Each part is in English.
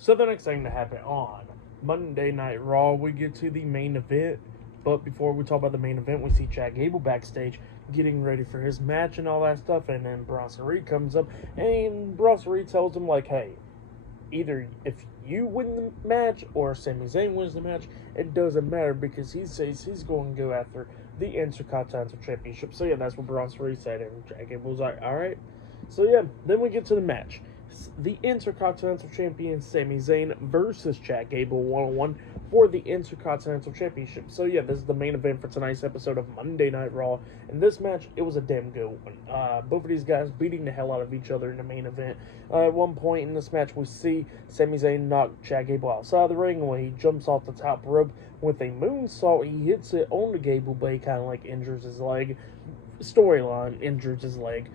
So the next thing to happen on Monday Night Raw, we get to the main event. But before we talk about the main event, we see Chad Gable backstage getting ready for his match and all that stuff. And then Bronson Reed comes up and Bronson Reed tells him, like, hey, either if you win the match or Sami Zayn wins the match, it doesn't matter because he says he's going to go after the Intercontinental Championship. So yeah, that's what Bronson Reed said. And Chad Gable was like, alright. So yeah, then we get to the match. The Intercontinental Champion Sami Zayn versus Chad Gable 1-on-1 for the Intercontinental Championship. So yeah, this is the main event for tonight's episode of Monday Night Raw. And this match, it was a damn good one. Both of these guys beating the hell out of each other in the main event. At one point in this match, we see Sami Zayn knock Chad Gable outside the ring when he jumps off the top rope with a moonsault. He hits it on the Gable, but he kind of like injures his leg. Storyline, injures his leg.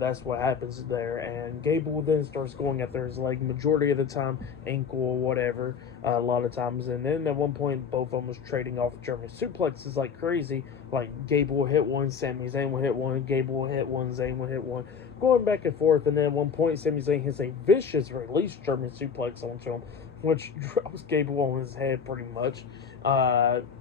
That's what happens there. And Gable then starts going after his leg, majority of the time, ankle or whatever, a lot of times. And then at one point, both of them was trading off German suplexes like crazy. Like, Gable will hit one, Sami Zayn will hit one, Gable will hit one, Zayn will hit one, going back and forth. And then at one point, Sami Zayn hits a vicious release German suplex onto him, which drops Gable on his head pretty much,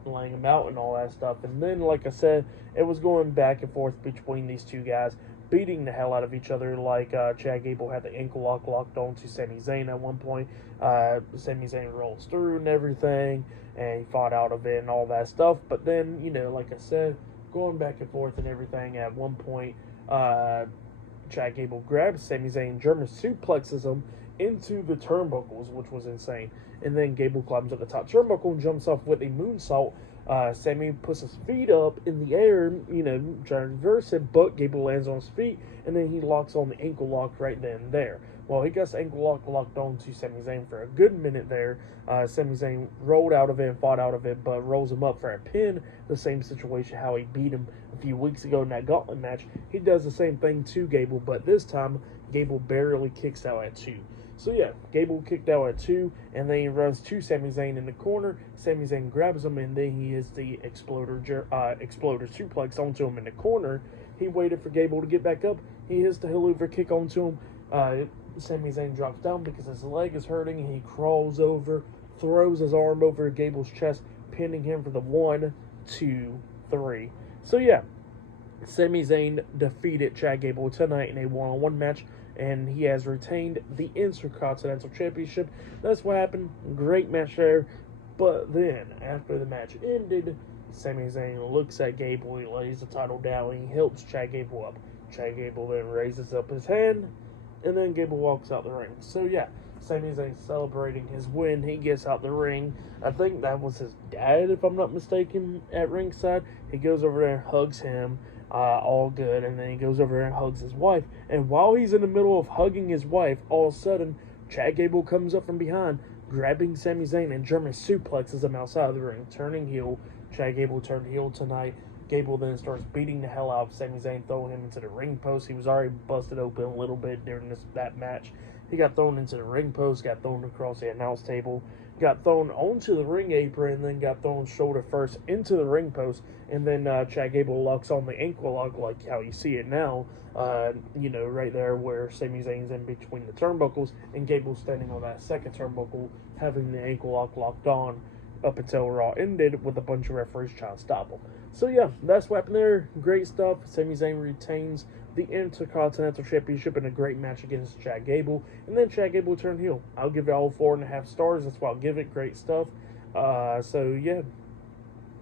laying him out and all that stuff. And then, like I said, it was going back and forth between these two guys, beating the hell out of each other. Like, Chad Gable had the ankle lock locked on to Sami Zayn at one point. Sami Zayn rolls through and everything, and he fought out of it and all that stuff. But then, like I said, going back and forth and everything, at one point, Chad Gable grabs Sami Zayn, German suplexes him into the turnbuckles, which was insane. And then Gable climbs up the top turnbuckle and jumps off with a moonsault. Sami puts his feet up in the air, trying to reverse it, but Gable lands on his feet, and then he locks on the ankle lock right then and there. Well, he got the ankle lock locked on to Sami Zayn for a good minute there. Sami Zayn rolled out of it and fought out of it, but rolls him up for a pin. The same situation how he beat him a few weeks ago in that gauntlet match. He does the same thing to Gable, but this time Gable barely kicks out at 2. So yeah, Gable kicked out at 2, and then he runs to Sami Zayn in the corner. Sami Zayn grabs him, and then he hits the exploder suplex onto him in the corner. He waited for Gable to get back up. He hits the Helluva kick onto him. Sami Zayn drops down because his leg is hurting. He crawls over, throws his arm over Gable's chest, pinning him for the 1, 2, 3. So yeah, Sami Zayn defeated Chad Gable tonight in a one-on-one match, and he has retained the Intercontinental Championship. That's what happened. Great match there. But then, after the match ended, Sami Zayn looks at Gable, he lays the title down, and he helps Chad Gable up. Chad Gable then raises up his hand, and then Gable walks out the ring. So yeah, Sami Zayn celebrating his win. He gets out the ring. I think that was his dad, if I'm not mistaken, at ringside. He goes over there and hugs him. All good, and then he goes over there and hugs his wife, and while he's in the middle of hugging his wife, all of a sudden, Chad Gable comes up from behind, grabbing Sami Zayn and German suplexes him outside of the ring, turning heel. Chad Gable turned heel tonight. Gable then starts beating the hell out of Sami Zayn, throwing him into the ring post. He was already busted open a little bit during that match. He got thrown into the ring post, got thrown across the announce table, got thrown onto the ring apron, and then got thrown shoulder first into the ring post. And then Chad Gable locks on the ankle lock like how you see it now, right there where Sami Zayn's in between the turnbuckles, and Gable's standing on that second turnbuckle, having the ankle lock locked on up until Raw ended with a bunch of referees trying to stop him. So yeah, that's what happened there. Great stuff. Sami Zayn retains the Intercontinental Championship in a great match against Chad Gable, and then Chad Gable turned heel. I'll give it all 4.5 stars. That's why I'll give it. Great stuff. So yeah,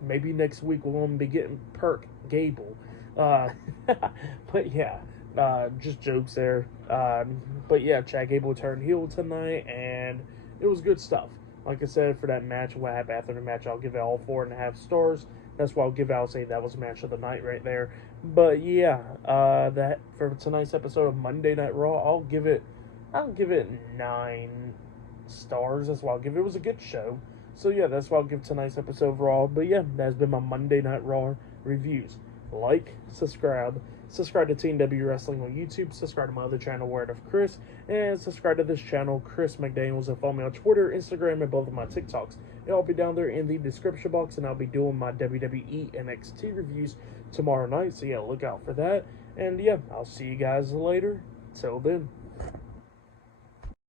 maybe next week we'll be getting Perk Gable. But yeah, just jokes there. But yeah, Chad Gable turned heel tonight, and it was good stuff. Like I said, for that match, what happened after the match, I'll give it all 4.5 stars. That's why I'll give it, I'll say that was match of the night right there. But yeah, that for tonight's episode of Monday Night Raw, I'll give it 9 stars. That's why I'll give it. It was a good show. So yeah, that's why I'll give tonight's episode of Raw. But yeah, that's been my Monday Night Raw reviews. Like, subscribe to Team W Wrestling on YouTube, subscribe to my other channel, Word of Chris, and subscribe to this channel, Chris McDaniels, and follow me on Twitter, Instagram, and both of my TikToks. It'll be down there in the description box, and I'll be doing my WWE NXT reviews tomorrow night, so yeah, look out for that. And yeah, I'll see you guys later. Till then.